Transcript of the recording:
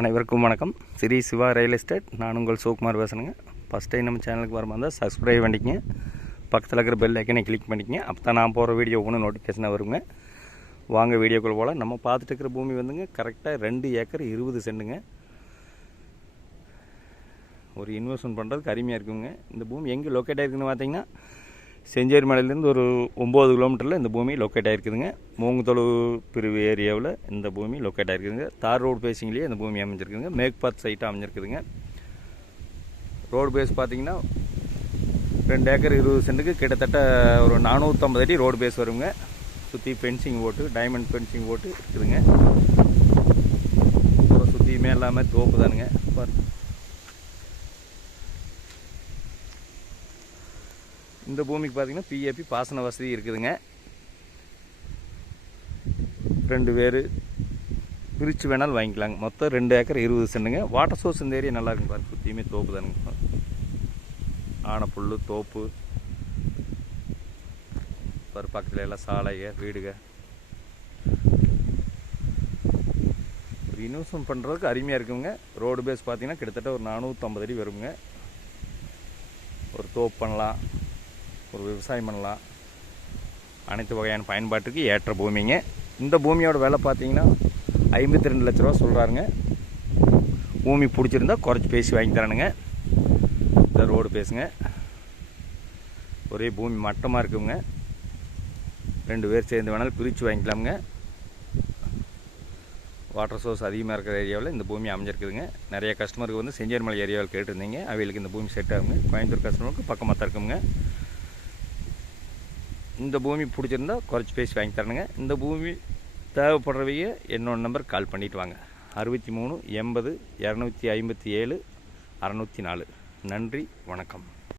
அனைவருக்கும் வணக்கம். Shri Siva real estate. நான் உங்கள் சிவகுமார் பேசுகிறேங்க ஃபஸ்ட் டைம் நம்ம சேனலுக்கு வரமா இருந்தால் சப்ஸ்கிரைப் பண்ணிக்கங்க. பக்கத்தில் இருக்கிற பெல் ஐக்கனை கிளிக் பண்ணிக்கங்க. அப்போ தான் நான் போகிற வீடியோ ஒன்று நோட்டிஃபிகேஷனாக வருங்க. வாங்க வீடியோக்குள்ளே போல் நம்ம பார்த்துட்டு இருக்கிற பூமி வந்துங்க. கரெக்டாக ரெண்டு ஏக்கர் இருபது சென்ட்டுங்க ஒரு இன்வெஸ்ட்மெண்ட் பண்ணுறதுக்கு அருமையாக இருக்குங்க. இந்த பூமி எங்கே லொக்கேட் ஆகிருக்குன்னு பார்த்தீங்கன்னா செஞ்சேரி மலையிலேருந்து ஒரு ஒம்பது கிலோமீட்டரில் இந்த பூமி லொக்கேட் ஆகிருக்குதுங்க மூங்குதொழு பிரிவு ஏரியாவில் இந்த பூமி லொக்கேட் ஆகிருக்குதுங்க தார் ரோடு பேசிங்லேயே இந்த பூமி அமைஞ்சிருக்குதுங்க. மேக்பாத் சைட்டாக அமைஞ்சிருக்குதுங்க. ரோடு பேஸ் பார்த்திங்கன்னா ரெண்டு ஏக்கர் இருபது சென்ட்டுக்கு கிட்டத்தட்ட ஒரு நானூற்றம்பது அடி ரோடு பேஸ் வருங்க. சுற்றி ஃபென்சிங் போட்டு டைமண்ட் ஃபென்சிங் போட்டு இருக்குதுங்க. அப்புறம் சுற்றியுமே எல்லாமே தோப்பு தானுங்க பாருங்க இந்த பூமிக்கு பார்த்தீங்கன்னா பிஏபி பாசன வசதி இருக்குதுங்க. ரெண்டு பேர் பிரித்து வேணாலும் வாங்கிக்கலாங்க. மொத்தம் ரெண்டு ஏக்கர் இருபது சென்ட்டுங்க வாட்டர் சோர்ஸ் இந்த ஏரியா நல்லா இருக்குங்க பாருங்க. சுற்றியுமே தோப்பு தானுங்க. ஆனப்புல் தோப்பு பாரு பக்கத்தில் எல்லாம் சாலைங்க வீடுங்க. ஒரு இன்வெஸ்ட்மெண்ட் பண்ணுறதுக்கு அருமையாக இருக்குங்க. ரோடு பேஸ் பார்த்தீங்கன்னா கிட்டத்தட்ட ஒரு நானூற்றம்பது அடி வருங்க. ஒரு தோப்பு பண்ணலாம். ஒரு விவசாயம் பண்ணலாம். அனைத்து வகையான பயன்பாட்டுக்கு ஏற்ற பூமிங்க. இந்த பூமியோட விலை பார்த்தீங்கன்னா ஐம்பத்தி ரெண்டு லட்ச ரூபா சொல்கிறாருங்க பூமி பிடிச்சிருந்தா குறைச்சி பேசி வாங்கி தரானுங்க இந்த ரோடு பேசுங்க. ஒரே பூமி மட்டமாக இருக்குங்க. ரெண்டு பேர் சேர்ந்து வேணாலும் பிரித்து வாங்கிக்கலாமுங்க. வாட்டர் சோர்ஸ் அதிகமாக இருக்கிற ஏரியாவில் இந்த பூமி அமைஞ்சிருக்குதுங்க. நிறைய கஸ்டமருக்கு வந்து செஞ்சேர்மலை ஏரியாவில் கேட்டிருந்தீங்க. அவங்களுக்கு இந்த பூமி செட் ஆகுங்க. கோயம்புத்தூர் கஸ்டமருக்கு பக்கமாக தான் இருக்குங்க இந்த பூமி பிடிச்சிருந்தா குறைச்சி பேசி வாங்கி தரணுங்க. இந்த பூமி தேவைப்படுறவைய என்னோட நம்பர் கால் பண்ணிட்டு வாங்க. அறுபத்தி மூணு எண்பது இரநூத்தி ஐம்பத்தி ஏழு அறநூற்றி நாலு. நன்றி வணக்கம்.